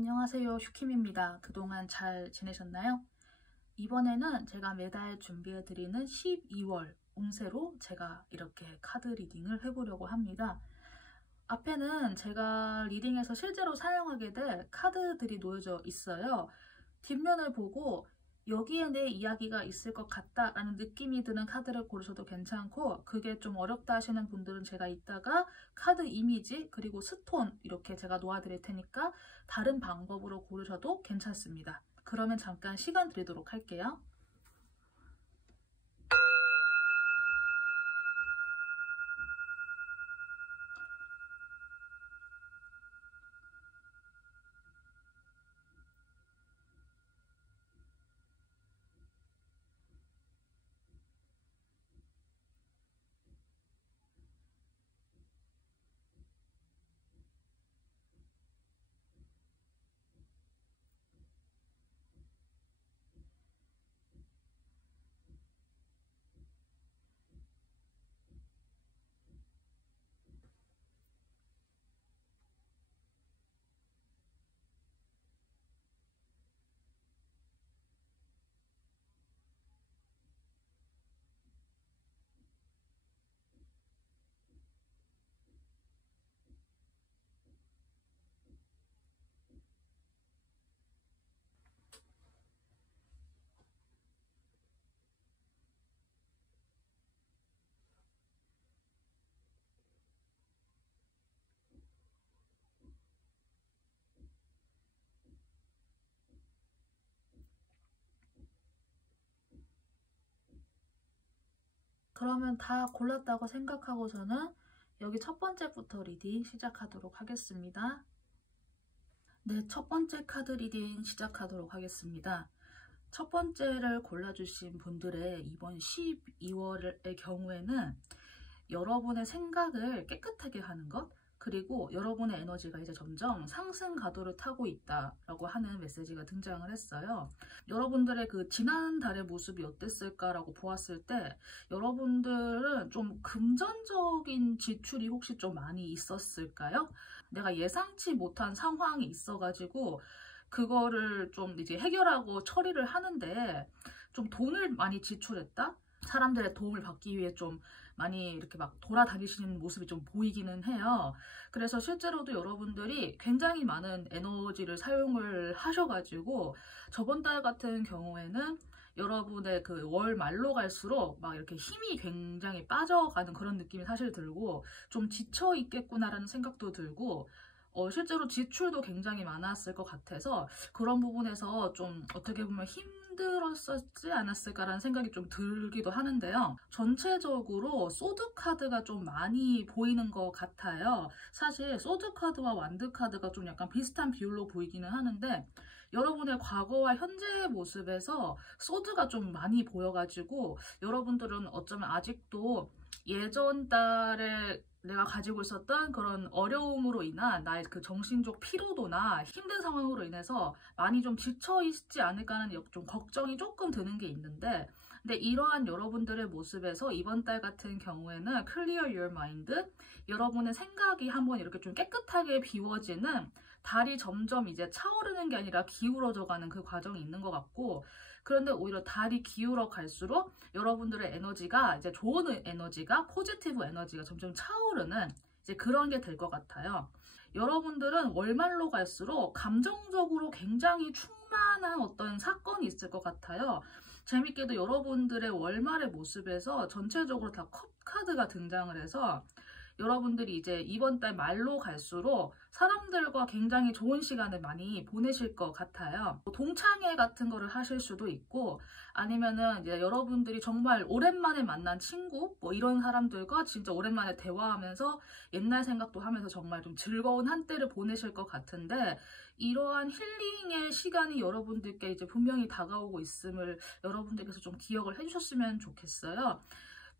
안녕하세요, 휴킴입니다. 그동안 잘 지내셨나요? 이번에는 제가 매달 준비해드리는 12월 운세로 제가 이렇게 카드 리딩을 해보려고 합니다. 앞에는 제가 리딩에서 실제로 사용하게 될 카드들이 놓여져 있어요. 뒷면을 보고 여기에 내 이야기가 있을 것 같다라는 느낌이 드는 카드를 고르셔도 괜찮고, 그게 좀 어렵다 하시는 분들은 제가 이따가 카드 이미지 그리고 스톤 이렇게 제가 놓아드릴 테니까 다른 방법으로 고르셔도 괜찮습니다. 그러면 잠깐 시간 드리도록 할게요. 그러면 다 골랐다고 생각하고서는 여기 첫 번째부터 리딩 시작하도록 하겠습니다. 네, 첫 번째 카드 리딩 시작하도록 하겠습니다. 첫 번째를 골라주신 분들의 이번 12월의 경우에는 여러분의 생각을 깨끗하게 하는 것, 그리고 여러분의 에너지가 이제 점점 상승 가도를 타고 있다라고 하는 메시지가 등장을 했어요. 여러분들의 그 지난달의 모습이 어땠을까라고 보았을 때 여러분들은 좀 금전적인 지출이 혹시 좀 많이 있었을까요? 내가 예상치 못한 상황이 있어가지고 그거를 좀 이제 해결하고 처리를 하는데 좀 돈을 많이 지출했다? 사람들의 도움을 받기 위해 좀 많이 이렇게 막 돌아다니시는 모습이 좀 보이기는 해요. 그래서 실제로도 여러분들이 굉장히 많은 에너지를 사용을 하셔가지고 저번 달 같은 경우에는 여러분의 그 월 말로 갈수록 막 이렇게 힘이 굉장히 빠져가는 그런 느낌이 사실 들고 좀 지쳐 있겠구나라는 생각도 들고 실제로 지출도 굉장히 많았을 것 같아서 그런 부분에서 좀 어떻게 보면 힘들었었지 않았을까라는 생각이 좀 들기도 하는데요. 전체적으로 소드 카드가 좀 많이 보이는 것 같아요. 사실 소드 카드와 완드 카드가 좀 약간 비슷한 비율로 보이기는 하는데 여러분의 과거와 현재의 모습에서 소드가 좀 많이 보여가지고 여러분들은 어쩌면 아직도 예전 달에 내가 가지고 있었던 그런 어려움으로 인한 나의 그 정신적 피로도나 힘든 상황으로 인해서 많이 좀 지쳐 있지 않을까 하는 좀 걱정이 조금 드는 게 있는데, 근데 이러한 여러분들의 모습에서 이번 달 같은 경우에는 clear your mind, 여러분의 생각이 한번 이렇게 좀 깨끗하게 비워지는, 달이 점점 이제 차오르는 게 아니라 기울어져 가는 그 과정이 있는 것 같고, 그런데 오히려 달이 기울어 갈수록 여러분들의 에너지가 이제 좋은 에너지가 포지티브 에너지가 점점 차오르는 이제 그런 게 될 것 같아요. 여러분들은 월말로 갈수록 감정적으로 굉장히 충만한 어떤 사건이 있을 것 같아요. 재밌게도 여러분들의 월말의 모습에서 전체적으로 다 컵 카드가 등장을 해서 여러분들이 이제 이번 달 말로 갈수록 사람들과 굉장히 좋은 시간을 많이 보내실 것 같아요. 동창회 같은 거를 하실 수도 있고, 아니면은 이제 여러분들이 정말 오랜만에 만난 친구, 뭐 이런 사람들과 진짜 오랜만에 대화하면서 옛날 생각도 하면서 정말 좀 즐거운 한때를 보내실 것 같은데, 이러한 힐링의 시간이 여러분들께 이제 분명히 다가오고 있음을 여러분들께서 좀 기억을 해주셨으면 좋겠어요.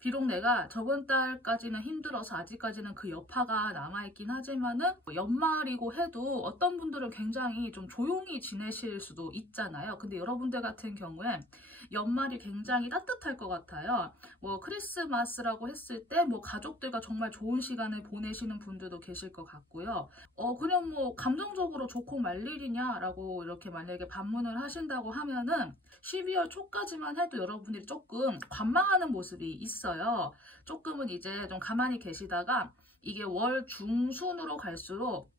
비록 내가 저번 달까지는 힘들어서 아직까지는 그 여파가 남아있긴 하지만은 연말이고 해도 어떤 분들은 굉장히 좀 조용히 지내실 수도 있잖아요. 근데 여러분들 같은 경우엔 연말이 굉장히 따뜻할 것 같아요. 뭐 크리스마스라고 했을 때 뭐 가족들과 정말 좋은 시간을 보내시는 분들도 계실 것 같고요. 그냥 뭐 감정적으로 좋고 말 일이냐라고 이렇게 만약에 반문을 하신다고 하면은 12월 초까지만 해도 여러분들이 조금 관망하는 모습이 있어요. 조금은 이제 좀 가만히 계시다가 이게 월 중순으로 갈수록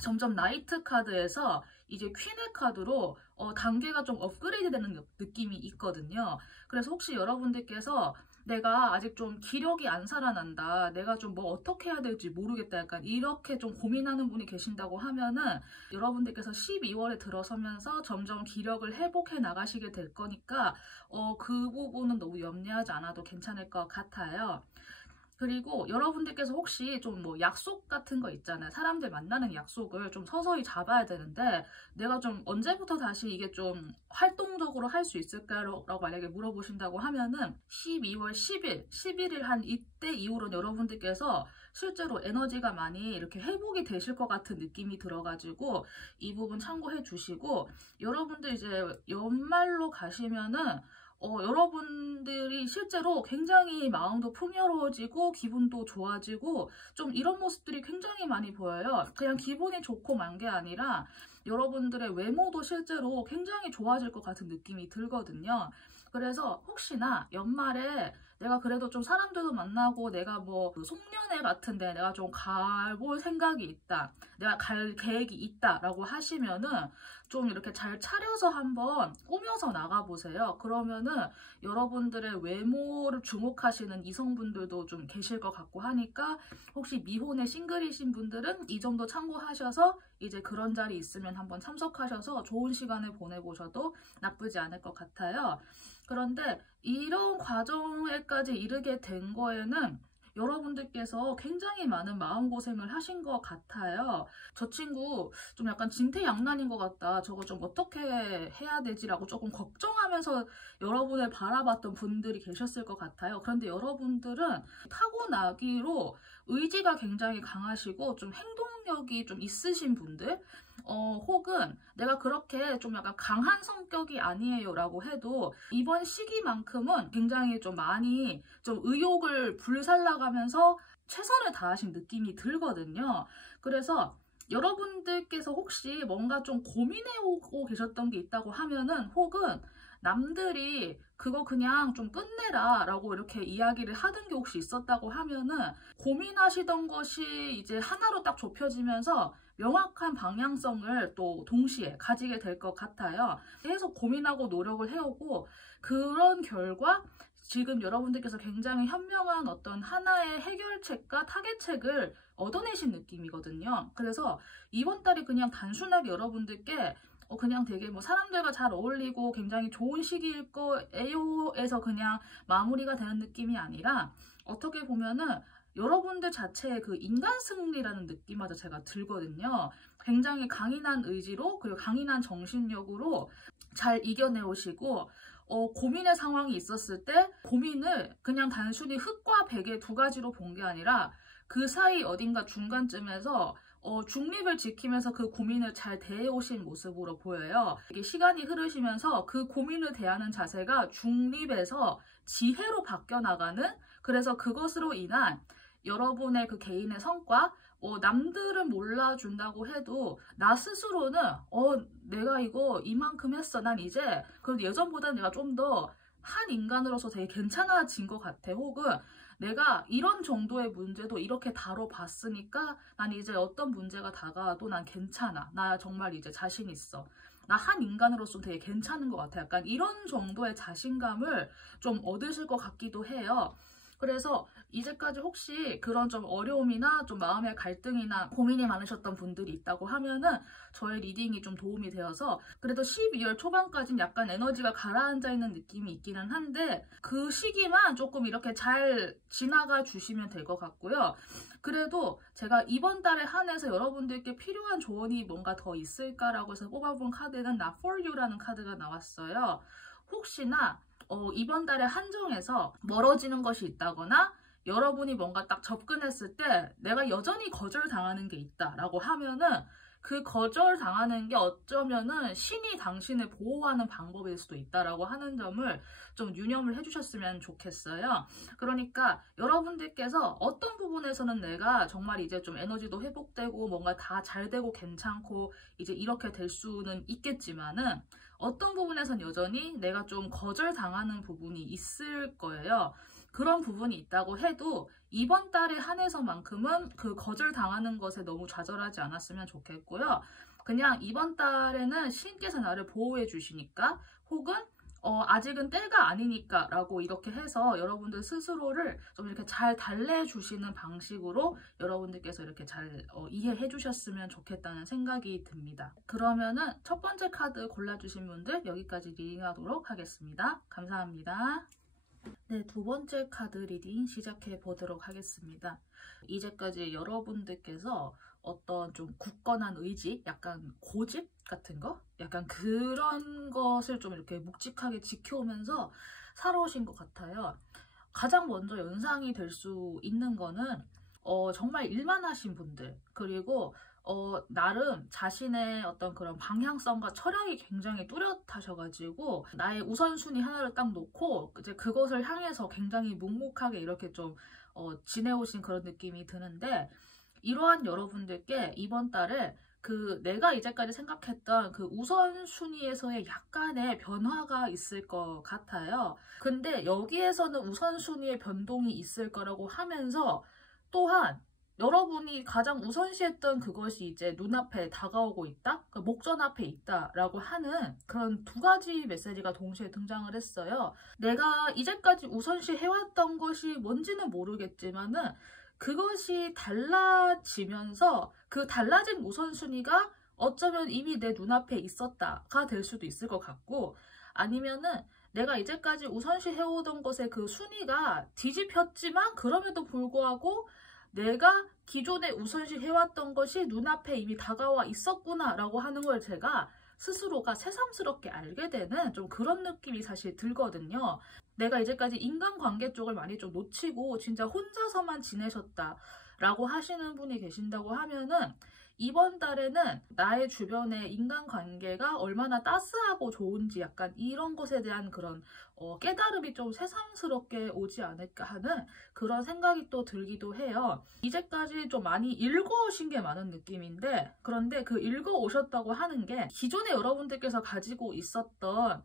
점점 나이트 카드에서 이제 퀸의 카드로 단계가 좀 업그레이드 되는 느낌이 있거든요. 그래서 혹시 여러분들께서 내가 아직 좀 기력이 안 살아난다, 내가 좀 뭐 어떻게 해야 될지 모르겠다, 약간 이렇게 좀 고민하는 분이 계신다고 하면은 여러분들께서 12월에 들어서면서 점점 기력을 회복해 나가시게 될 거니까 그 부분은 너무 염려하지 않아도 괜찮을 것 같아요. 그리고 여러분들께서 혹시 좀 뭐 약속 같은 거 있잖아요. 사람들 만나는 약속을 좀 서서히 잡아야 되는데 내가 좀 언제부터 다시 이게 좀 활동적으로 할 수 있을까요? 라고 만약에 물어보신다고 하면은 12월 10일, 11일 한 이때 이후로는 여러분들께서 실제로 에너지가 많이 이렇게 회복이 되실 것 같은 느낌이 들어가지고 이 부분 참고해 주시고, 여러분들 이제 연말로 가시면은 여러분들이 실제로 굉장히 마음도 풍요로워지고 기분도 좋아지고 좀 이런 모습들이 굉장히 많이 보여요. 그냥 기분이 좋고 만 게 아니라 여러분들의 외모도 실제로 굉장히 좋아질 것 같은 느낌이 들거든요. 그래서 혹시나 연말에 내가 그래도 좀 사람들도 만나고 내가 뭐 송년회 같은데 내가 좀 가볼 생각이 있다, 내가 갈 계획이 있다 라고 하시면은 좀 이렇게 잘 차려서 한번 꾸며서 나가보세요. 그러면은 여러분들의 외모를 주목하시는 이성분들도 좀 계실 것 같고 하니까 혹시 미혼의 싱글이신 분들은 이 점도 참고하셔서 이제 그런 자리 있으면 한번 참석하셔서 좋은 시간을 보내보셔도 나쁘지 않을 것 같아요. 그런데 이런 과정에까지 이르게 된 거에는 여러분들께서 굉장히 많은 마음고생을 하신 것 같아요. 저 친구 좀 약간 진퇴양난인 것 같다, 저거 좀 어떻게 해야 되지라고 조금 걱정하면서 여러분을 바라봤던 분들이 계셨을 것 같아요. 그런데 여러분들은 타고나기로 의지가 굉장히 강하시고 좀 행동력이 좀 있으신 분들, 혹은 내가 그렇게 좀 약간 강한 성격이 아니에요 라고 해도 이번 시기만큼은 굉장히 좀 많이 좀 의욕을 불살라가면서 최선을 다하신 느낌이 들거든요. 그래서 여러분들께서 혹시 뭔가 좀 고민해오고 계셨던 게 있다고 하면은, 혹은 남들이 그거 그냥 좀 끝내라 라고 이렇게 이야기를 하던 게 혹시 있었다고 하면은 고민하시던 것이 이제 하나로 딱 좁혀지면서 명확한 방향성을 또 동시에 가지게 될 것 같아요. 계속 고민하고 노력을 해오고 그런 결과 지금 여러분들께서 굉장히 현명한 어떤 하나의 해결책과 타겟책을 얻어내신 느낌이거든요. 그래서 이번 달이 그냥 단순하게 여러분들께 그냥 되게 뭐 사람들과 잘 어울리고 굉장히 좋은 시기일 거예요 에서 그냥 마무리가 되는 느낌이 아니라, 어떻게 보면은 여러분들 자체의 그 인간 승리라는 느낌마저 제가 들거든요. 굉장히 강인한 의지로, 그리고 강인한 정신력으로 잘 이겨내오시고, 고민의 상황이 있었을 때 고민을 그냥 단순히 흑과 백의 두 가지로 본 게 아니라 그 사이 어딘가 중간쯤에서 중립을 지키면서 그 고민을 잘 대해오신 모습으로 보여요. 이게 시간이 흐르시면서 그 고민을 대하는 자세가 중립에서 지혜로 바뀌어 나가는, 그래서 그것으로 인한 여러분의 그 개인의 성과, 남들은 몰라준다고 해도 나 스스로는 내가 이거 이만큼 했어, 난 이제 그래도 예전보다 내가 좀 더 한 인간으로서 되게 괜찮아진 것 같아, 혹은 내가 이런 정도의 문제도 이렇게 다뤄봤으니까 난 이제 어떤 문제가 다가와도 난 괜찮아, 나 정말 이제 자신 있어, 나 한 인간으로서 되게 괜찮은 것 같아, 약간 이런 정도의 자신감을 좀 얻으실 것 같기도 해요. 그래서 이제까지 혹시 그런 좀 어려움이나 좀 마음의 갈등이나 고민이 많으셨던 분들이 있다고 하면은 저의 리딩이 좀 도움이 되어서, 그래도 12월 초반까지는 약간 에너지가 가라앉아 있는 느낌이 있기는 한데 그 시기만 조금 이렇게 잘 지나가 주시면 될 것 같고요. 그래도 제가 이번 달에 한해서 여러분들께 필요한 조언이 뭔가 더 있을까라고 해서 뽑아본 카드는 Not For You라는 카드가 나왔어요. 혹시나 이번 달에 한정해서 멀어지는 것이 있다거나 여러분이 뭔가 딱 접근했을 때 내가 여전히 거절당하는 게 있다라고 하면은 그 거절당하는 게 어쩌면은 신이 당신을 보호하는 방법일 수도 있다라고 하는 점을 좀 유념을 해주셨으면 좋겠어요. 그러니까 여러분들께서 어떤 부분에서는 내가 정말 이제 좀 에너지도 회복되고 뭔가 다 잘 되고 괜찮고 이제 이렇게 될 수는 있겠지만은 어떤 부분에선 여전히 내가 좀 거절당하는 부분이 있을 거예요. 그런 부분이 있다고 해도 이번 달에 한해서만큼은 그 거절당하는 것에 너무 좌절하지 않았으면 좋겠고요. 그냥 이번 달에는 신께서 나를 보호해 주시니까 혹은 아직은 때가 아니니까 라고 이렇게 해서 여러분들 스스로를 좀 이렇게 잘 달래주시는 방식으로 여러분들께서 이렇게 잘 이해해 주셨으면 좋겠다는 생각이 듭니다. 그러면은 첫 번째 카드 골라주신 분들 여기까지 리딩하도록 하겠습니다. 감사합니다. 네, 두 번째 카드 리딩 시작해 보도록 하겠습니다. 이제까지 여러분들께서 어떤 좀 굳건한 의지, 약간 고집 같은 거? 약간 그런 것을 좀 이렇게 묵직하게 지켜오면서 살아오신 것 같아요. 가장 먼저 연상이 될 수 있는 거는 정말 일만 하신 분들, 그리고 나름 자신의 어떤 그런 방향성과 철학이 굉장히 뚜렷하셔가지고 나의 우선순위 하나를 딱 놓고 이제 그것을 향해서 굉장히 묵묵하게 이렇게 좀 지내오신 그런 느낌이 드는데, 이러한 여러분들께 이번 달에 그 내가 이제까지 생각했던 그 우선순위에서의 약간의 변화가 있을 것 같아요. 근데 여기에서는 우선순위의 변동이 있을 거라고 하면서 또한 여러분이 가장 우선시했던 그것이 이제 눈앞에 다가오고 있다? 그러니까 목전 앞에 있다라고 하는 그런 두 가지 메시지가 동시에 등장을 했어요. 내가 이제까지 우선시 해왔던 것이 뭔지는 모르겠지만은 그것이 달라지면서 그 달라진 우선순위가 어쩌면 이미 내 눈앞에 있었다가 될 수도 있을 것 같고, 아니면은 내가 이제까지 우선시 해오던 것의 그 순위가 뒤집혔지만 그럼에도 불구하고 내가 기존에 우선시 해왔던 것이 눈앞에 이미 다가와 있었구나 라고 하는 걸 제가 스스로가 새삼스럽게 알게 되는 좀 그런 느낌이 사실 들거든요. 내가 이제까지 인간관계 쪽을 많이 좀 놓치고 진짜 혼자서만 지내셨다 라고 하시는 분이 계신다고 하면은 이번 달에는 나의 주변의 인간관계가 얼마나 따스하고 좋은지 약간 이런 것에 대한 그런 깨달음이 좀 새삼스럽게 오지 않을까 하는 그런 생각이 또 들기도 해요. 이제까지 좀 많이 읽어오신 게 많은 느낌인데, 그런데 그 읽어오셨다고 하는 게 기존에 여러분들께서 가지고 있었던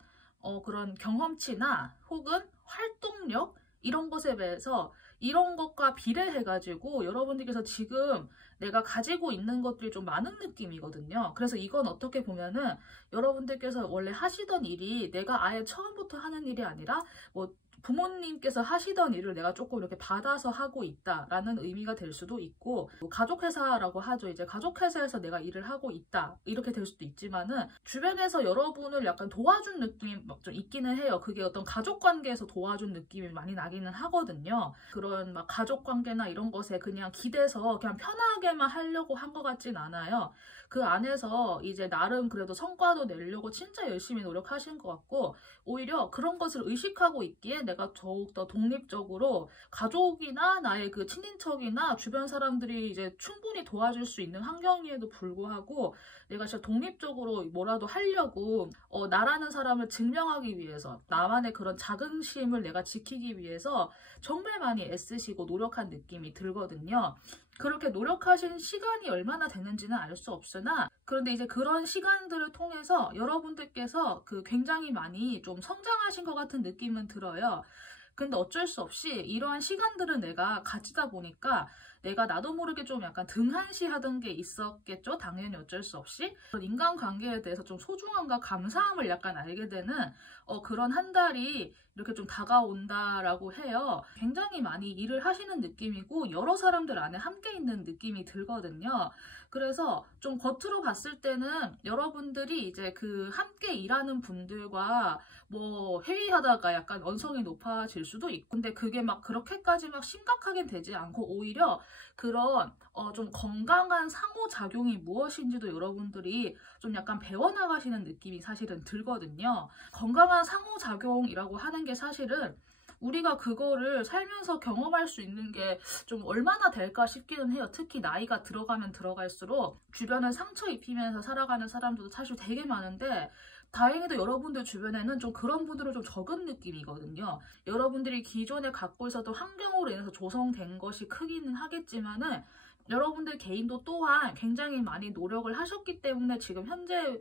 그런 경험치나 혹은 활동력 이런 것에 비해서 이런 것과 비례해가지고 여러분들께서 지금 내가 가지고 있는 것들이 좀 많은 느낌이거든요. 그래서 이건 어떻게 보면은 여러분들께서 원래 하시던 일이 내가 아예 처음부터 하는 일이 아니라 뭐 부모님께서 하시던 일을 내가 조금 이렇게 받아서 하고 있다라는 의미가 될 수도 있고, 뭐 가족회사라고 하죠. 이제 가족회사에서 내가 일을 하고 있다 이렇게 될 수도 있지만은 주변에서 여러분을 약간 도와준 느낌이 막 좀 있기는 해요. 그게 어떤 가족관계에서 도와준 느낌이 많이 나기는 하거든요. 그런 막 가족관계나 이런 것에 그냥 기대서 그냥 편하게만 하려고 한 것 같진 않아요. 그 안에서 이제 나름 그래도 성과도 내려고 진짜 열심히 노력하신 것 같고, 오히려 그런 것을 의식하고 있기에 내가 더욱더 독립적으로 가족이나 나의 그 친인척이나 주변 사람들이 이제 충분히 도와줄 수 있는 환경에도 불구하고 내가 진짜 독립적으로 뭐라도 하려고 나라는 사람을 증명하기 위해서 나만의 그런 자긍심을 내가 지키기 위해서 정말 많이 애쓰시고 노력한 느낌이 들거든요. 그렇게 노력하신 시간이 얼마나 되는지는 알 수 없으나, 그런데 이제 그런 시간들을 통해서 여러분들께서 그 굉장히 많이 좀 성장하신 것 같은 느낌은 들어요. 근데 어쩔 수 없이 이러한 시간들을 내가 가지다 보니까 내가 나도 모르게 좀 약간 등한시하던 게 있었겠죠? 당연히 어쩔 수 없이. 인간관계에 대해서 좀 소중함과 감사함을 약간 알게 되는 그런 한 달이 이렇게 좀 다가온다라고 해요. 굉장히 많이 일을 하시는 느낌이고 여러 사람들 안에 함께 있는 느낌이 들거든요. 그래서 좀 겉으로 봤을 때는 여러분들이 이제 그 함께 일하는 분들과 뭐 회의하다가 약간 언성이 높아질 수도 있고, 근데 그게 막 그렇게까지 막 심각하게 되지 않고 오히려 그런 좀 건강한 상호작용이 무엇인지도 여러분들이 좀 약간 배워나가시는 느낌이 사실은 들거든요. 건강한 상호작용이라고 하는 게 사실은 우리가 그거를 살면서 경험할 수 있는 게 좀 얼마나 될까 싶기는 해요. 특히 나이가 들어가면 들어갈수록 주변을 상처 입히면서 살아가는 사람들도 사실 되게 많은데 다행히도 여러분들 주변에는 좀 그런 분들은 좀 적은 느낌이거든요. 여러분들이 기존에 갖고 있었던 환경으로 인해서 조성된 것이 크기는 하겠지만은 여러분들 개인도 또한 굉장히 많이 노력을 하셨기 때문에 지금 현재의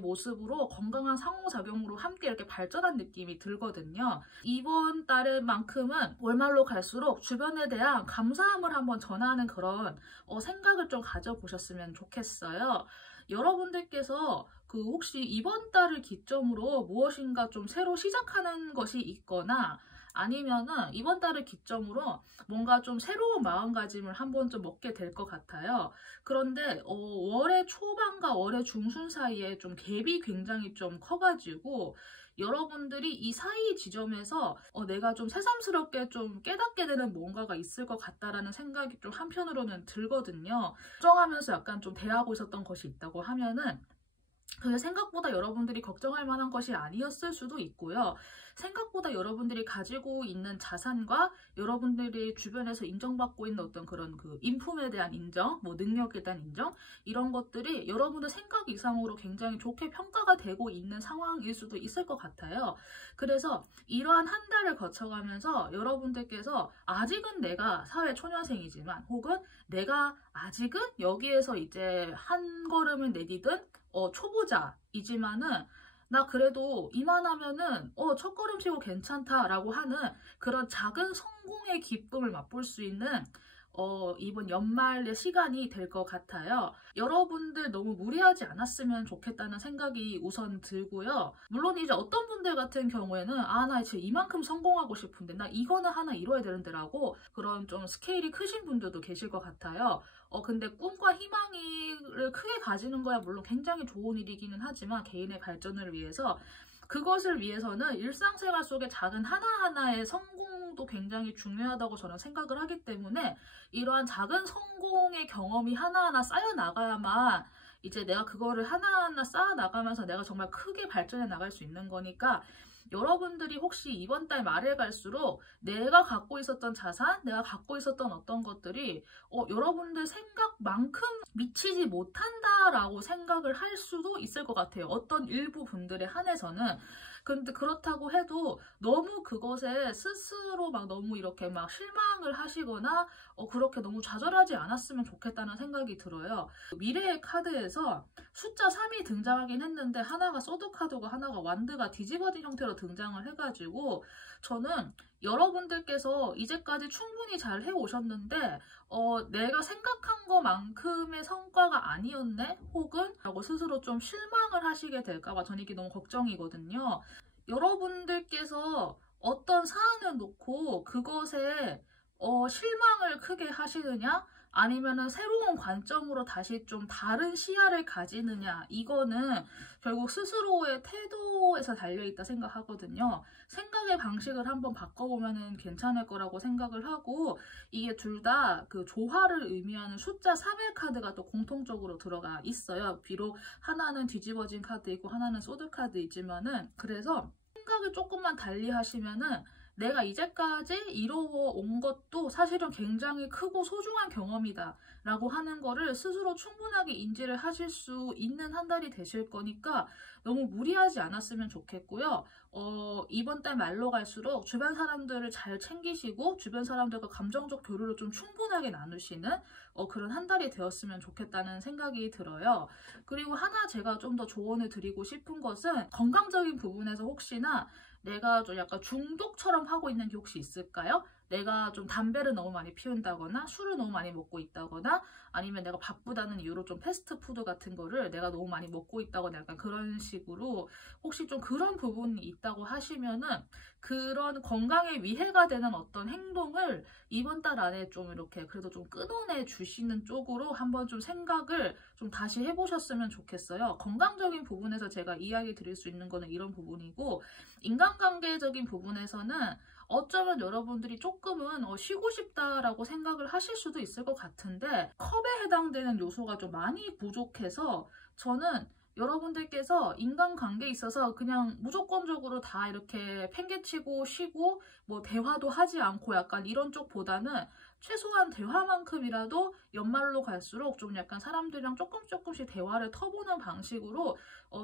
모습으로 건강한 상호작용으로 함께 이렇게 발전한 느낌이 들거든요. 이번 달만큼은 월말로 갈수록 주변에 대한 감사함을 한번 전하는 그런 생각을 좀 가져보셨으면 좋겠어요. 여러분들께서 혹시 이번 달을 기점으로 무엇인가 좀 새로 시작하는 것이 있거나 아니면은 이번 달을 기점으로 뭔가 좀 새로운 마음가짐을 한번 좀 먹게 될 것 같아요. 그런데 월의 초반과 월의 중순 사이에 좀 갭이 굉장히 좀 커가지고 여러분들이 이 사이 지점에서 내가 좀 새삼스럽게 좀 깨닫게 되는 뭔가가 있을 것 같다라는 생각이 좀 한편으로는 들거든요. 걱정하면서 약간 좀 대하고 있었던 것이 있다고 하면은 그게 생각보다 여러분들이 걱정할 만한 것이 아니었을 수도 있고요. 생각보다 여러분들이 가지고 있는 자산과 여러분들이 주변에서 인정받고 있는 어떤 그런 인품에 대한 인정, 능력에 대한 인정, 이런 것들이 여러분들 생각 이상으로 굉장히 좋게 평가가 되고 있는 상황일 수도 있을 것 같아요. 그래서 이러한 한 달을 거쳐가면서 여러분들께서 아직은 내가 사회 초년생이지만 혹은 내가 아직은 여기에서 이제 한 걸음을 내디든 초보자이지만은 나 그래도 이만하면은 첫걸음 치고 괜찮다라고 하는 그런 작은 성공의 기쁨을 맛볼 수 있는 이번 연말의 시간이 될 것 같아요. 여러분들 너무 무리하지 않았으면 좋겠다는 생각이 우선 들고요. 물론 이제 어떤 분들 같은 경우에는 나 지금 이만큼 성공하고 싶은데 나 이거는 하나 이뤄야 되는데 라고 그런 좀 스케일이 크신 분들도 계실 것 같아요. 근데 꿈과 희망을 크게 가지는 거야 물론 굉장히 좋은 일이기는 하지만 개인의 발전을 위해서 그것을 위해서는 일상생활 속의 작은 하나하나의 성공도 굉장히 중요하다고 저는 생각을 하기 때문에 이러한 작은 성공의 경험이 하나하나 쌓여 나가야만 이제 내가 그거를 하나하나 쌓아 나가면서 내가 정말 크게 발전해 나갈 수 있는 거니까 여러분들이 혹시 이번 달 말에 갈수록 내가 갖고 있었던 자산, 내가 갖고 있었던 어떤 것들이 여러분들 생각만큼 미치지 못한다라고 생각을 할 수도 있을 것 같아요. 어떤 일부 분들에 한해서는. 근데 그렇다고 해도 너무 그것에 스스로 막 너무 이렇게 막 실망을 하시거나 그렇게 너무 좌절하지 않았으면 좋겠다는 생각이 들어요. 미래의 카드에서 숫자 3이 등장하긴 했는데 하나가 소드 카드고 하나가 완드가 뒤집어진 형태로 등장을 해가지고 저는 여러분들께서 이제까지 충분히 잘 해오셨는데 내가 생각한 것만큼의 성과가 아니었네? 혹은 라고 스스로 좀 실망을 하시게 될까봐 저는 이게 너무 걱정이거든요. 여러분들께서 어떤 사안을 놓고 그것에 실망을 크게 하시느냐? 아니면은 새로운 관점으로 다시 좀 다른 시야를 가지느냐 이거는 결국 스스로의 태도에서 달려있다 생각하거든요. 생각의 방식을 한번 바꿔보면 괜찮을 거라고 생각을 하고 이게 둘 다 그 조화를 의미하는 숫자 3의 카드가 또 공통적으로 들어가 있어요. 비록 하나는 뒤집어진 카드이고 하나는 소드 카드이지만은 그래서 생각을 조금만 달리 하시면은 내가 이제까지 이루어온 것도 사실은 굉장히 크고 소중한 경험이다 라고 하는 거를 스스로 충분하게 인지를 하실 수 있는 한 달이 되실 거니까 너무 무리하지 않았으면 좋겠고요. 이번 달 말로 갈수록 주변 사람들을 잘 챙기시고 주변 사람들과 감정적 교류를 좀 충분하게 나누시는 그런 한 달이 되었으면 좋겠다는 생각이 들어요. 그리고 하나 제가 좀 더 조언을 드리고 싶은 것은 건강적인 부분에서 혹시나 내가 좀 약간 중독처럼 하고 있는 게 혹시 있을까요? 내가 좀 담배를 너무 많이 피운다거나 술을 너무 많이 먹고 있다거나 아니면 내가 바쁘다는 이유로 좀 패스트푸드 같은 거를 내가 너무 많이 먹고 있다거나 약간 그런 식으로 혹시 좀 그런 부분이 있다고 하시면은 그런 건강에 위해가 되는 어떤 행동을 이번 달 안에 좀 이렇게 그래도 좀 끊어내 주시는 쪽으로 한번 좀 생각을 좀 다시 해보셨으면 좋겠어요. 건강적인 부분에서 제가 이야기 드릴 수 있는 거는 이런 부분이고 인간관계적인 부분에서는 어쩌면 여러분들이 조금은 쉬고 싶다라고 생각을 하실 수도 있을 것 같은데 컵에 해당되는 요소가 좀 많이 부족해서 저는 여러분들께서 인간관계에 있어서 그냥 무조건적으로 다 이렇게 팽개치고 쉬고 뭐 대화도 하지 않고 약간 이런 쪽보다는 최소한 대화만큼이라도 연말로 갈수록 좀 약간 사람들이랑 조금씩 대화를 터보는 방식으로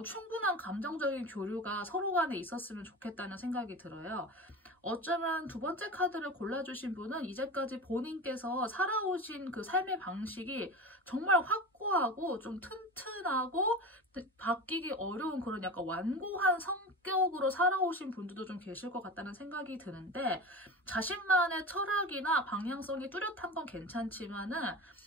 충분한 감정적인 교류가 서로 간에 있었으면 좋겠다는 생각이 들어요. 어쩌면 두 번째 카드를 골라주신 분은 이제까지 본인께서 살아오신 그 삶의 방식이 정말 확고하고 좀 튼튼하고 바뀌기 어려운 그런 약간 완고한 성격으로 살아오신 분들도 좀 계실 것 같다는 생각이 드는데 자신만의 철학이나 방향성이 뚜렷한 건 괜찮지만은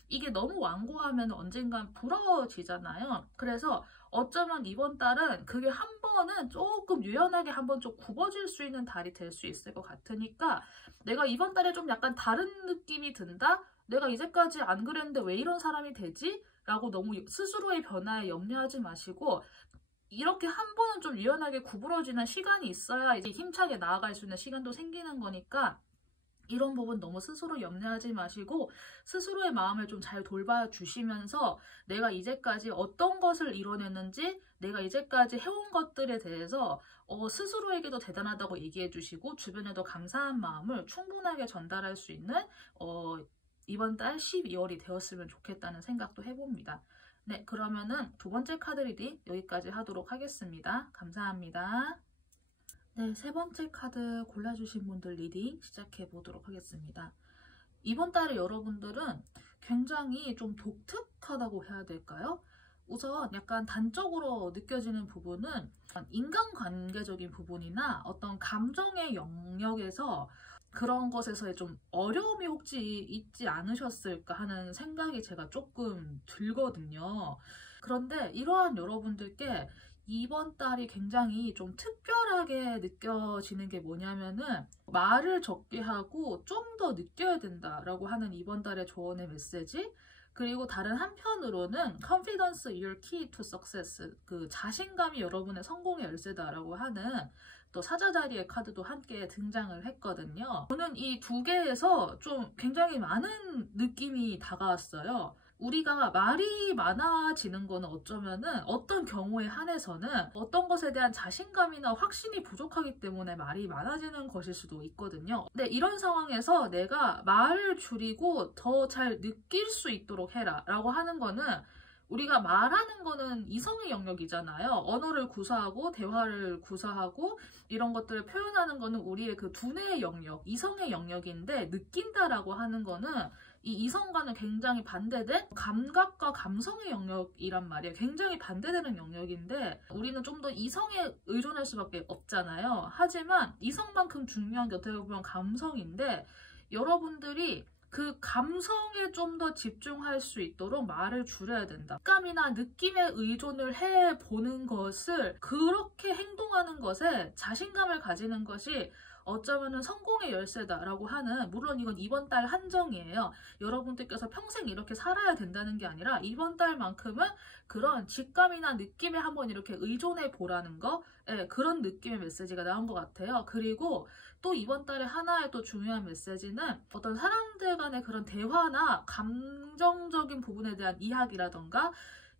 이게 너무 완고하면 언젠간 부러워지잖아요. 그래서 어쩌면 이번 달은 그게 한 번은 조금 유연하게 한번 좀 굽어질 수 있는 달이 될 수 있을 것 같으니까 내가 이번 달에 좀 약간 다른 느낌이 든다? 내가 이제까지 안 그랬는데 왜 이런 사람이 되지? 라고 너무 스스로의 변화에 염려하지 마시고 이렇게 한 번은 좀 유연하게 구부러지는 시간이 있어야 이제 힘차게 나아갈 수 있는 시간도 생기는 거니까 이런 부분 너무 스스로 염려하지 마시고 스스로의 마음을 좀 잘 돌봐주시면서 내가 이제까지 어떤 것을 이뤄냈는지 내가 이제까지 해온 것들에 대해서 스스로에게도 대단하다고 얘기해 주시고 주변에도 감사한 마음을 충분하게 전달할 수 있는 이번 달 12월이 되었으면 좋겠다는 생각도 해봅니다. 네, 그러면은 두 번째 카드 리딩 여기까지 하도록 하겠습니다. 감사합니다. 네, 세 번째 카드 골라주신 분들 리딩 시작해 보도록 하겠습니다. 이번 달에 여러분들은 굉장히 좀 독특하다고 해야 될까요? 우선 약간 단적으로 느껴지는 부분은 인간관계적인 부분이나 어떤 감정의 영역에서 그런 것에서의 좀 어려움이 혹시 있지 않으셨을까 하는 생각이 제가 조금 들거든요. 그런데 이러한 여러분들께 이번 달이 굉장히 좀 특별하게 느껴지는 게 뭐냐면은 말을 적게 하고 좀 더 느껴야 된다라고 하는 이번 달의 조언의 메시지, 그리고 다른 한편으로는 Confidence your key to success, 그 자신감이 여러분의 성공의 열쇠다라고 하는 또 사자자리의 카드도 함께 등장을 했거든요. 저는 이 두 개에서 좀 굉장히 많은 느낌이 다가왔어요. 우리가 말이 많아지는 거는 어쩌면은 어떤 경우에 한해서는 어떤 것에 대한 자신감이나 확신이 부족하기 때문에 말이 많아지는 것일 수도 있거든요. 근데 이런 상황에서 내가 말을 줄이고 더 잘 느낄 수 있도록 해라 라고 하는 거는 우리가 말하는 거는 이성의 영역이잖아요. 언어를 구사하고 대화를 구사하고 이런 것들을 표현하는 거는 우리의 그 두뇌의 영역, 이성의 영역인데 느낀다라고 하는 거는 이 이성과는 굉장히 반대된 감각과 감성의 영역이란 말이에요. 굉장히 반대되는 영역인데 우리는 좀 더 이성에 의존할 수밖에 없잖아요. 하지만 이성만큼 중요한 게 어떻게 보면 감성인데 여러분들이 그 감성에 좀 더 집중할 수 있도록 말을 줄여야 된다. 감이나 느낌에 의존을 해보는 것을 그렇게 행동하는 것에 자신감을 가지는 것이 어쩌면 성공의 열쇠다라고 하는, 물론 이건 이번 달 한정이에요. 여러분들께서 평생 이렇게 살아야 된다는 게 아니라 이번 달만큼은 그런 직감이나 느낌에 한번 이렇게 의존해 보라는 거, 그런 느낌의 메시지가 나온 것 같아요. 그리고 또 이번 달에 하나의 또 중요한 메시지는 어떤 사람들 간의 그런 대화나 감정적인 부분에 대한 이야기라던가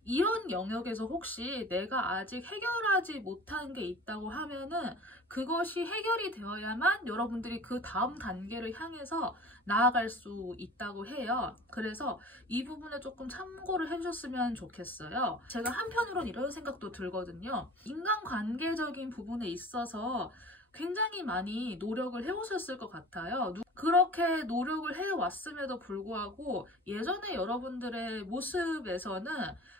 이런 영역에서 혹시 내가 아직 해결하지 못한 게 있다고 하면은 그것이 해결이 되어야만 여러분들이 그 다음 단계를 향해서 나아갈 수 있다고 해요. 그래서 이 부분에 조금 참고를 해주셨으면 좋겠어요. 제가 한편으론 이런 생각도 들거든요. 인간관계적인 부분에 있어서 굉장히 많이 노력을 해오셨을 것 같아요. 그렇게 노력을 해왔음에도 불구하고 예전에 여러분들의 모습에서는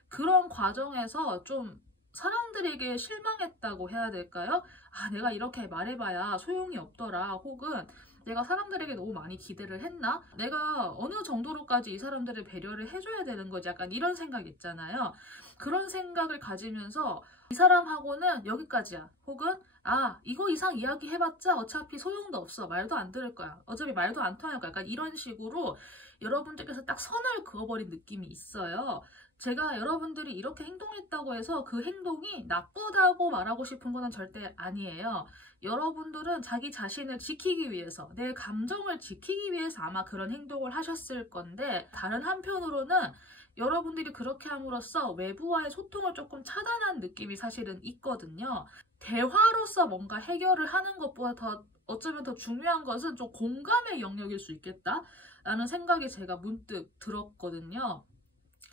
그런 과정에서 좀 사람들에게 실망했다고 해야 될까요? 아, 내가 이렇게 말해봐야 소용이 없더라. 혹은 내가 사람들에게 너무 많이 기대를 했나? 내가 어느 정도로까지 이 사람들을 배려를 해줘야 되는 거지? 약간 이런 생각 있잖아요. 그런 생각을 가지면서 이 사람하고는 여기까지야. 혹은 아, 이거 이상 이야기해봤자 어차피 소용도 없어. 말도 안 들을 거야. 어차피 말도 안 통할 거야. 약간 이런 식으로 여러분들께서 딱 선을 그어버린 느낌이 있어요. 제가 여러분들이 이렇게 행동했다고 해서 그 행동이 나쁘다고 말하고 싶은 거는 절대 아니에요. 여러분들은 자기 자신을 지키기 위해서, 내 감정을 지키기 위해서 아마 그런 행동을 하셨을 건데, 다른 한편으로는 여러분들이 그렇게 함으로써 외부와의 소통을 조금 차단한 느낌이 사실은 있거든요. 대화로서 뭔가 해결을 하는 것보다 어쩌면 더 중요한 것은 좀 공감의 영역일 수 있겠다라는 생각이 제가 문득 들었거든요.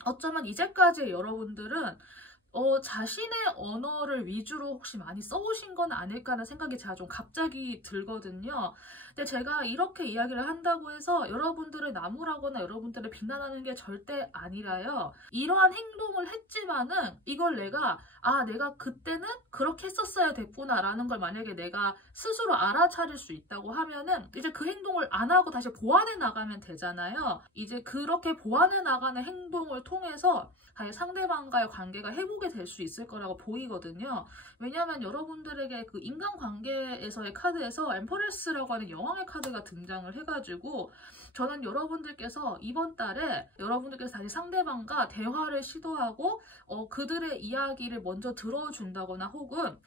어쩌면 이제까지 여러분들은 자신의 언어를 위주로 혹시 많이 써오신 건 아닐까라는 생각이 제가 좀 갑자기 들거든요. 근데 제가 이렇게 이야기를 한다고 해서 여러분들을 나무라거나 여러분들을 비난하는 게 절대 아니라요. 이러한 행동을 했지만은 이걸 내가 그때는 그렇게 했었어야 됐구나 라는 걸 만약에 내가 스스로 알아차릴 수 있다고 하면은 이제 그 행동을 안 하고 다시 보완해 나가면 되잖아요. 이제 그렇게 보완해 나가는 행동을 통해서 상대방과의 관계가 회복이 될 수 있을 거라고 보이거든요. 왜냐하면 여러분들에게 그 인간관계에서의 카드에서 엠퍼레스라고 하는 여왕의 카드가 등장을 해가지고 저는 여러분들께서 이번 달에 여러분들께서 다시 상대방과 대화를 시도하고 그들의 이야기를 먼저 들어준다거나 혹은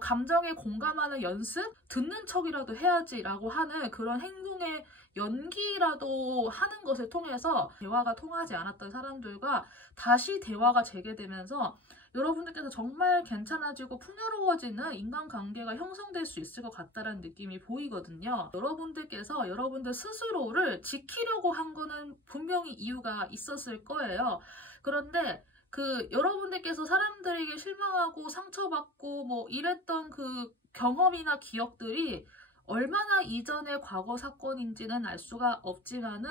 감정에 공감하는 연습? 듣는 척이라도 해야지라고 하는 그런 행동의 연기라도 하는 것을 통해서 대화가 통하지 않았던 사람들과 다시 대화가 재개되면서 여러분들께서 정말 괜찮아지고 풍요로워지는 인간관계가 형성될 수 있을 것 같다는 느낌이 보이거든요. 여러분들께서 여러분들 스스로를 지키려고 한 거는 분명히 이유가 있었을 거예요. 그런데 여러분들께서 사람들에게 실망하고 상처받고 뭐 이랬던 그 경험이나 기억들이 얼마나 이전의 과거 사건인지는 알 수가 없지만은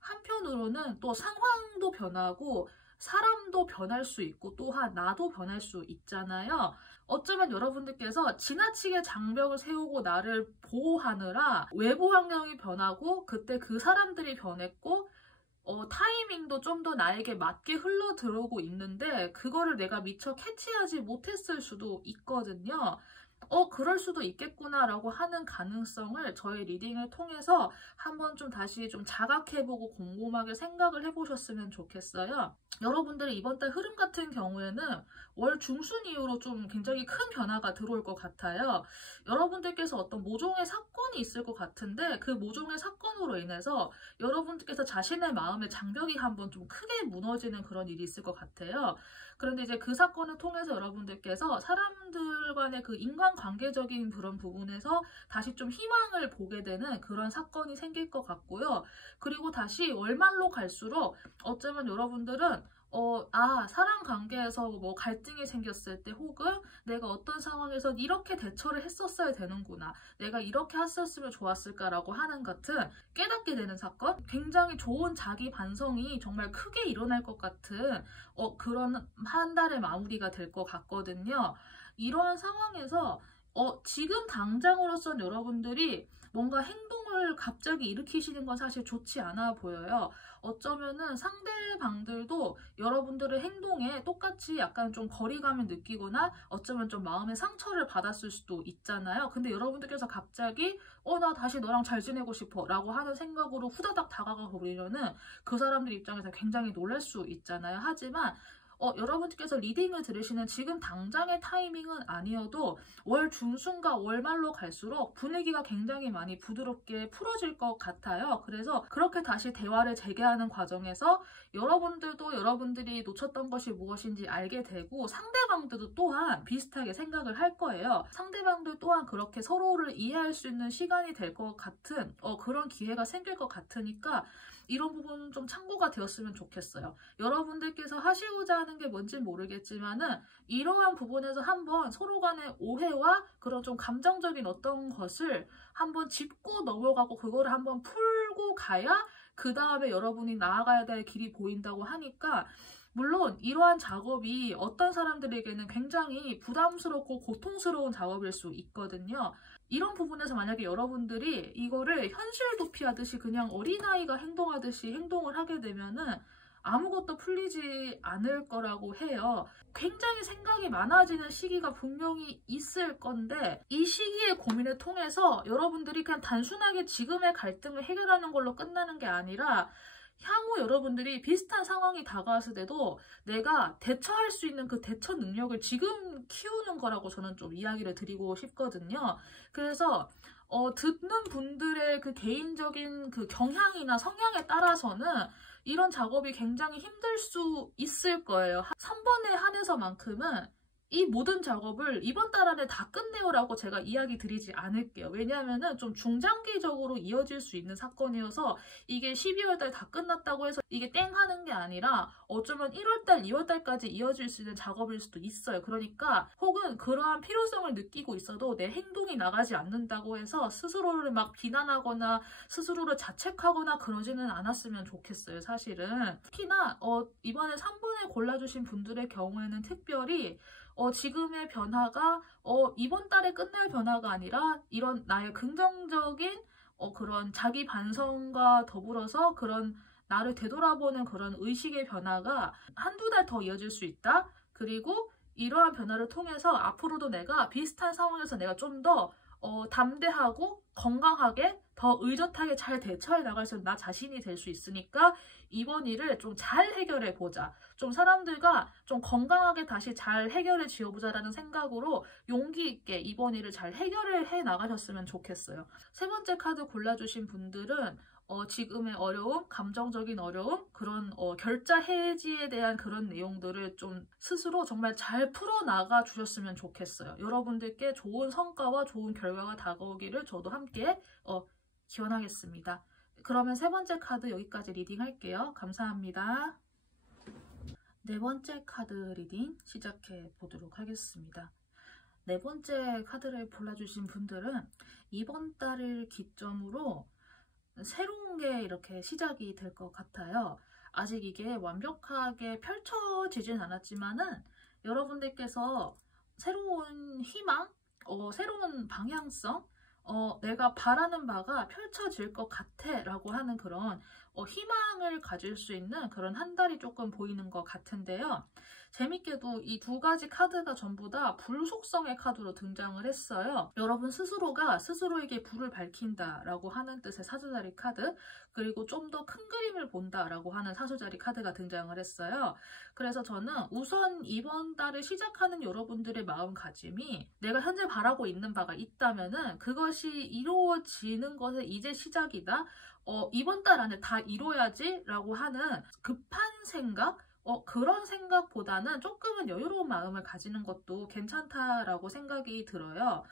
한편으로는 또 상황도 변하고 사람도 변할 수 있고 또한 나도 변할 수 있잖아요. 어쩌면 여러분들께서 지나치게 장벽을 세우고 나를 보호하느라 외부 환경이 변하고 그때 그 사람들이 변했고 타이밍도 좀 더 나에게 맞게 흘러 들어오고 있는데 그거를 내가 미처 캐치하지 못했을 수도 있거든요. 그럴 수도 있겠구나라고 하는 가능성을 저의 리딩을 통해서 한번 좀 다시 좀 자각해보고 곰곰하게 생각을 해보셨으면 좋겠어요. 여러분들의 이번 달 흐름 같은 경우에는 월 중순 이후로 좀 굉장히 큰 변화가 들어올 것 같아요. 여러분들께서 어떤 모종의 사건이 있을 것 같은데 그 모종의 사건으로 인해서 여러분들께서 자신의 마음의 장벽이 한번 좀 크게 무너지는 그런 일이 있을 것 같아요. 그런데 이제 그 사건을 통해서 여러분들께서 사람들 간의 그 인간관계적인 그런 부분에서 다시 좀 희망을 보게 되는 그런 사건이 생길 것 같고요. 그리고 다시 월말로 갈수록 어쩌면 여러분들은 사람 관계에서 뭐 갈등이 생겼을 때 혹은 내가 어떤 상황에서 이렇게 대처를 했었어야 되는구나. 내가 이렇게 했었으면 좋았을까라고 하는 같은 깨닫게 되는 사건? 굉장히 좋은 자기 반성이 정말 크게 일어날 것 같은 그런 한 달의 마무리가 될 것 같거든요. 이러한 상황에서 지금 당장으로선 여러분들이 뭔가 행동을 갑자기 일으키시는 건 사실 좋지 않아 보여요. 어쩌면은 상대방들도 여러분들의 행동에 똑같이 약간 좀 거리감을 느끼거나 어쩌면 좀 마음의 상처를 받았을 수도 있잖아요. 근데 여러분들께서 갑자기 나 다시 너랑 잘 지내고 싶어 라고 하는 생각으로 후다닥 다가가 버리면은 그 사람들 입장에서 굉장히 놀랄 수 있잖아요. 하지만 여러분들께서 리딩을 들으시는 지금 당장의 타이밍은 아니어도 월 중순과 월 말로 갈수록 분위기가 굉장히 많이 부드럽게 풀어질 것 같아요. 그래서 그렇게 다시 대화를 재개하는 과정에서 여러분들도 여러분들이 놓쳤던 것이 무엇인지 알게 되고 상대방들도 또한 비슷하게 생각을 할 거예요. 상대방들 또한 그렇게 서로를 이해할 수 있는 시간이 될 것 같은 그런 기회가 생길 것 같으니까 이런 부분 좀 참고가 되었으면 좋겠어요. 여러분들께서 하시고자 하는 게 뭔지 모르겠지만은 이러한 부분에서 한번 서로 간의 오해와 그런 좀 감정적인 어떤 것을 한번 짚고 넘어가고 그거를 한번 풀고 가야 그 다음에 여러분이 나아가야 될 길이 보인다고 하니까 물론 이러한 작업이 어떤 사람들에게는 굉장히 부담스럽고 고통스러운 작업일 수 있거든요. 이런 부분에서 만약에 여러분들이 이거를 현실 도피하듯이 그냥 어린아이가 행동하듯이 행동을 하게 되면은 아무것도 풀리지 않을 거라고 해요. 굉장히 생각이 많아지는 시기가 분명히 있을 건데 이 시기의 고민을 통해서 여러분들이 그냥 단순하게 지금의 갈등을 해결하는 걸로 끝나는 게 아니라 향후 여러분들이 비슷한 상황이 다가왔을 때도 내가 대처할 수 있는 그 대처 능력을 지금 키우는 거라고 저는 좀 이야기를 드리고 싶거든요. 그래서 듣는 분들의 그 개인적인 그 경향이나 성향에 따라서는 이런 작업이 굉장히 힘들 수 있을 거예요. 3번에 한해서만큼은 이 모든 작업을 이번 달 안에 다 끝내요라고 제가 이야기 드리지 않을게요. 왜냐하면은 좀 중장기적으로 이어질 수 있는 사건이어서 이게 12월 달 다 끝났다고 해서 이게 땡 하는 게 아니라 어쩌면 1월 달, 2월 달까지 이어질 수 있는 작업일 수도 있어요. 그러니까 혹은 그러한 필요성을 느끼고 있어도 내 행동이 나가지 않는다고 해서 스스로를 막 비난하거나 스스로를 자책하거나 그러지는 않았으면 좋겠어요. 사실은. 특히나 이번에 3번에 골라주신 분들의 경우에는 특별히 지금의 변화가 이번 달에 끝날 변화가 아니라 이런 나의 긍정적인 그런 자기 반성과 더불어서 그런 나를 되돌아보는 그런 의식의 변화가 한두 달 더 이어질 수 있다. 그리고 이러한 변화를 통해서 앞으로도 내가 비슷한 상황에서 내가 좀 더 담대하고 건강하게 더 의젓하게 잘 대처해 나갈 수 있는 나 자신이 될 수 있으니까 이번 일을 좀 잘 해결해 보자. 좀 사람들과 좀 건강하게 다시 잘 해결해 지어보자라는 생각으로 용기 있게 이번 일을 잘 해결을 해 나가셨으면 좋겠어요. 세 번째 카드 골라주신 분들은 지금의 어려움, 감정적인 어려움, 그런 결자 해지에 대한 그런 내용들을 좀 스스로 정말 잘 풀어나가 주셨으면 좋겠어요. 여러분들께 좋은 성과와 좋은 결과가 다가오기를 저도 함께 기원하겠습니다. 그러면 세 번째 카드 여기까지 리딩할게요. 감사합니다. 네 번째 카드 리딩 시작해 보도록 하겠습니다. 네 번째 카드를 골라주신 분들은 이번 달을 기점으로 새로운 게 이렇게 시작이 될 것 같아요. 아직 이게 완벽하게 펼쳐지진 않았지만은 여러분들께서 새로운 희망, 새로운 방향성, 내가 바라는 바가 펼쳐질 것 같아 라고 하는 그런 희망을 가질 수 있는 그런 한 달이 조금 보이는 것 같은데요. 재밌게도 이 두 가지 카드가 전부 다 불 속성의 카드로 등장을 했어요. 여러분 스스로가 스스로에게 불을 밝힌다 라고 하는 뜻의 사주자리 카드, 그리고 좀 더 큰 그림을 본다 라고 하는 사주자리 카드가 등장을 했어요. 그래서 저는 우선 이번 달을 시작하는 여러분들의 마음가짐이 내가 현재 바라고 있는 바가 있다면은 그것이 이루어지는 것의 이제 시작이다. 이번 달 안에 다 이뤄야지 라고 하는 급한 생각, 그런 생각보다는 조금은 여유로운 마음을 가지는 것도 괜찮다라고 생각이 들어요.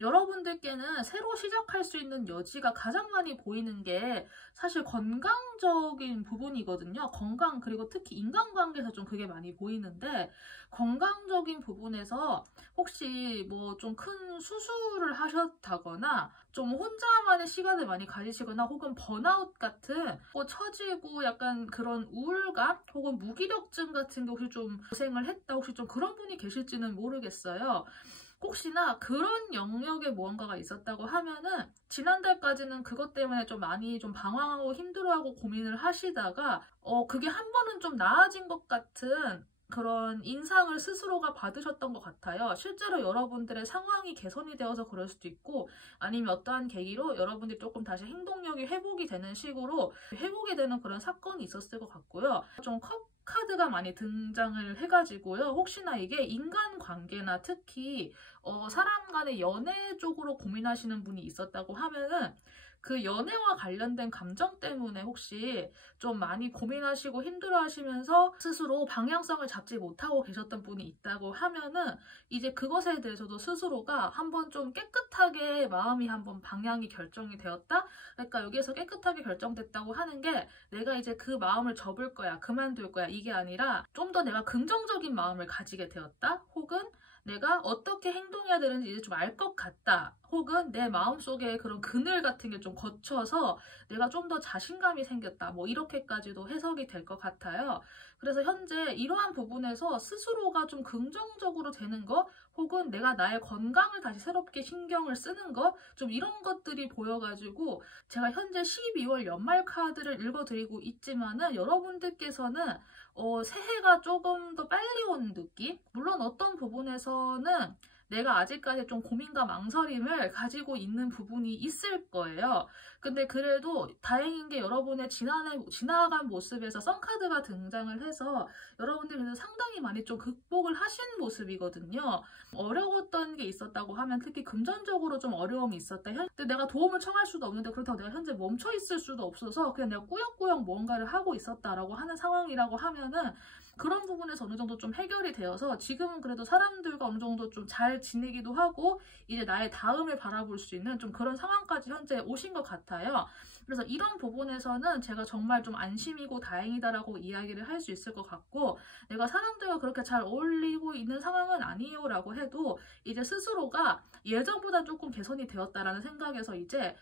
여러분들께는 새로 시작할 수 있는 여지가 가장 많이 보이는 게 사실 건강적인 부분이거든요. 건강, 그리고 특히 인간관계에서 좀 그게 많이 보이는데, 건강적인 부분에서 혹시 뭐 좀 큰 수술을 하셨다거나 좀 혼자만의 시간을 많이 가지시거나 혹은 번아웃 같은 처지고 약간 그런 우울감 혹은 무기력증 같은 게 혹시 좀 고생을 했다, 혹시 좀 그런 분이 계실지는 모르겠어요. 혹시나 그런 영역에 무언가가 있었다고 하면은 지난달까지는 그것 때문에 좀 많이 좀 방황하고 힘들어하고 고민을 하시다가 그게 한 번은 좀 나아진 것 같은 그런 인상을 스스로가 받으셨던 것 같아요. 실제로 여러분들의 상황이 개선이 되어서 그럴 수도 있고, 아니면 어떠한 계기로 여러분들이 조금 다시 행동력이 회복이 되는 식으로 회복이 되는 그런 사건이 있었을 것 같고요. 좀 카드가 많이 등장을 해가지고요. 혹시나 이게 인간관계나 특히 사람 간의 연애 쪽으로 고민하시는 분이 있었다고 하면은 그 연애와 관련된 감정 때문에 혹시 좀 많이 고민하시고 힘들어하시면서 스스로 방향성을 잡지 못하고 계셨던 분이 있다고 하면은 이제 그것에 대해서도 스스로가 한번 좀 깨끗하게 마음이 한번 방향이 결정이 되었다? 그러니까 여기에서 깨끗하게 결정됐다고 하는 게 내가 이제 그 마음을 접을 거야, 그만둘 거야, 이게 아니라 좀 더 내가 긍정적인 마음을 가지게 되었다? 혹은 내가 어떻게 행동해야 되는지 이제 좀 알 것 같다. 혹은 내 마음속에 그런 그늘 같은 게 좀 거쳐서 내가 좀 더 자신감이 생겼다. 뭐 이렇게까지도 해석이 될 것 같아요. 그래서 현재 이러한 부분에서 스스로가 좀 긍정적으로 되는 것, 혹은 내가 나의 건강을 다시 새롭게 신경을 쓰는 것, 좀 이런 것들이 보여가지고 제가 현재 12월 연말 카드를 읽어드리고 있지만은 여러분들께서는 새해가 조금 더 빨리 온 느낌? 물론 어떤 부분에서는 내가 아직까지 좀 고민과 망설임을 가지고 있는 부분이 있을 거예요. 근데 그래도 다행인 게 여러분의 지나간 모습에서 썬카드가 등장을 해서 여러분들이 상당히 많이 좀 극복을 하신 모습이거든요. 어려웠던 게 있었다고 하면 특히 금전적으로 좀 어려움이 있었다. 근데 내가 도움을 청할 수도 없는데 그렇다고 내가 현재 멈춰 있을 수도 없어서 그냥 내가 꾸역꾸역 뭔가를 하고 있었다라고 하는 상황이라고 하면은 그런 부분에서 어느 정도 좀 해결이 되어서 지금은 그래도 사람들과 어느 정도 좀 잘 지내기도 하고 이제 나의 다음을 바라볼 수 있는 좀 그런 상황까지 현재 오신 것 같아요. 그래서 이런 부분에서는 제가 정말 좀 안심이고 다행이다라고 이야기를 할 수 있을 것 같고, 내가 사람들과 그렇게 잘 어울리고 있는 상황은 아니에요 라고 해도 이제 스스로가 예전보다 조금 개선이 되었다라는 생각에서 이제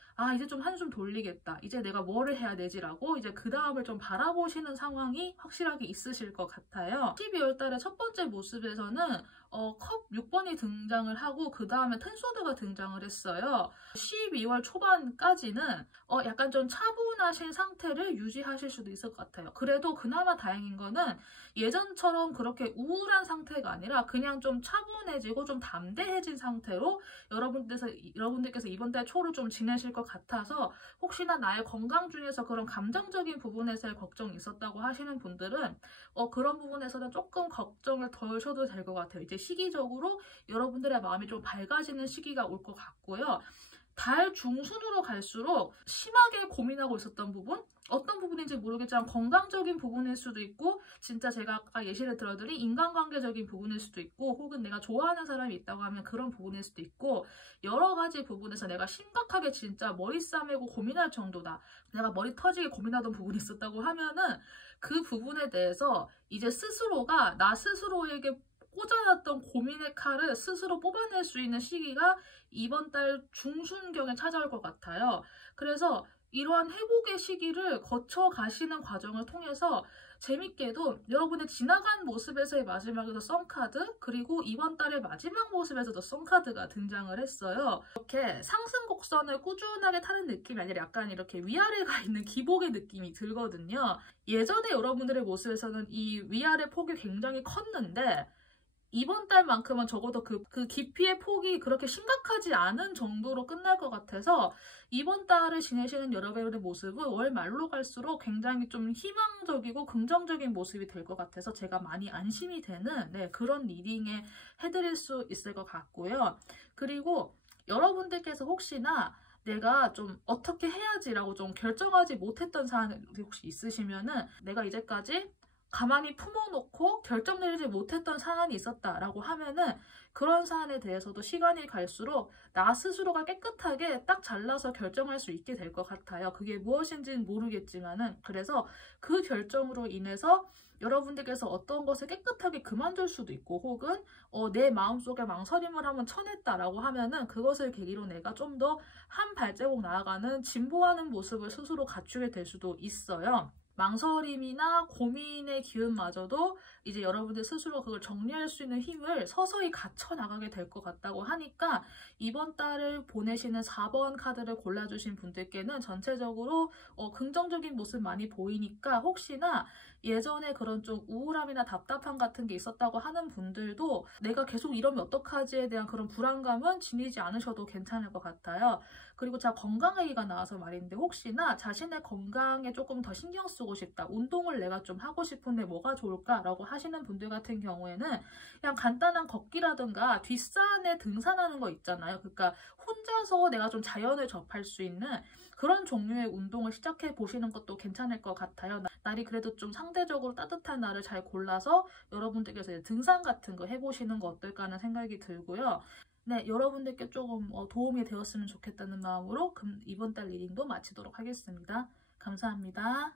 좀 한숨 돌리겠다, 이제 내가 뭐를 해야 되지라고 이제 그 다음을 좀 바라보시는 상황이 확실하게 있으실 것 같아요. 12월 달에 첫 번째 모습에서는 컵 6번이 등장을 하고 그 다음에 텐소드가 등장을 했어요. 12월 초반까지는 약간 좀 차분하신 상태를 유지하실 수도 있을 것 같아요. 그래도 그나마 다행인 거는 예전처럼 그렇게 우울한 상태가 아니라 그냥 좀 차분해지고 좀 담대해진 상태로 여러분들께서 이번 달 초를 좀 지내실 것 같아서, 혹시나 나의 건강 중에서 그런 감정적인 부분에서의 걱정이 있었다고 하시는 분들은 그런 부분에서는 조금 걱정을 덜 하셔도 될 것 같아요. 이제 시기적으로 여러분들의 마음이 좀 밝아지는 시기가 올 것 같고요. 달 중순으로 갈수록 심하게 고민하고 있었던 부분, 어떤 부분인지 모르겠지만 건강적인 부분일 수도 있고, 진짜 제가 아까 예시를 들어드린 인간관계적인 부분일 수도 있고, 혹은 내가 좋아하는 사람이 있다고 하면 그런 부분일 수도 있고, 여러 가지 부분에서 내가 심각하게 진짜 머리 싸매고 고민할 정도다, 내가 머리 터지게 고민하던 부분이 있었다고 하면은 그 부분에 대해서 이제 스스로가 나 스스로에게 꽂아놨던 고민의 칼을 스스로 뽑아낼 수 있는 시기가 이번 달 중순경에 찾아올 것 같아요. 그래서 이러한 회복의 시기를 거쳐 가시는 과정을 통해서 재밌게도 여러분의 지나간 모습에서의 마지막에도 썬카드, 그리고 이번 달의 마지막 모습에서도 썬카드가 등장을 했어요. 이렇게 상승 곡선을 꾸준하게 타는 느낌이 아니라 약간 이렇게 위아래가 있는 기복의 느낌이 들거든요. 예전에 여러분들의 모습에서는 이 위아래 폭이 굉장히 컸는데 이번 달만큼은 적어도 그 깊이의 폭이 그렇게 심각하지 않은 정도로 끝날 것 같아서 이번 달을 지내시는 여러분의 모습은 월 말로 갈수록 굉장히 좀 희망적이고 긍정적인 모습이 될 것 같아서 제가 많이 안심이 되는 그런 리딩에 해드릴 수 있을 것 같고요. 그리고 여러분들께서 혹시나 내가 좀 어떻게 해야지라고 좀 결정하지 못했던 사안이 혹시 있으시면은, 내가 이제까지 가만히 품어놓고 결정 내리지 못했던 사안이 있었다라고 하면은 그런 사안에 대해서도 시간이 갈수록 나 스스로가 깨끗하게 딱 잘라서 결정할 수 있게 될 것 같아요. 그게 무엇인지는 모르겠지만은, 그래서 그 결정으로 인해서 여러분들께서 어떤 것을 깨끗하게 그만둘 수도 있고, 혹은 내 마음속에 망설임을 한번 쳐냈다라고 하면은 그것을 계기로 내가 좀 더 한 발자국 나아가는 진보하는 모습을 스스로 갖추게 될 수도 있어요. 망설임이나 고민의 기운마저도 이제 여러분들 스스로 그걸 정리할 수 있는 힘을 서서히 갖춰 나가게 될 것 같다고 하니까, 이번 달을 보내시는 4번 카드를 골라주신 분들께는 전체적으로 긍정적인 모습 많이 보이니까, 혹시나 예전에 그런 좀 우울함이나 답답함 같은 게 있었다고 하는 분들도 내가 계속 이러면 어떡하지에 대한 그런 불안감은 지니지 않으셔도 괜찮을 것 같아요. 그리고 제가 건강 얘기가 나와서 말인데, 혹시나 자신의 건강에 조금 더 신경 쓰고 싶다, 운동을 내가 좀 하고 싶은데 뭐가 좋을까라고 하시는 분들 같은 경우에는 그냥 간단한 걷기라든가 뒷산에 등산하는 거 있잖아요. 그러니까 혼자서 내가 좀 자연을 접할 수 있는 그런 종류의 운동을 시작해 보시는 것도 괜찮을 것 같아요. 날이 그래도 좀 상대적으로 따뜻한 날을 잘 골라서 여러분들께서 등산 같은 거 해보시는 거 어떨까 하는 생각이 들고요. 여러분들께 조금 도움이 되었으면 좋겠다는 마음으로 이번 달 리딩도 마치도록 하겠습니다. 감사합니다.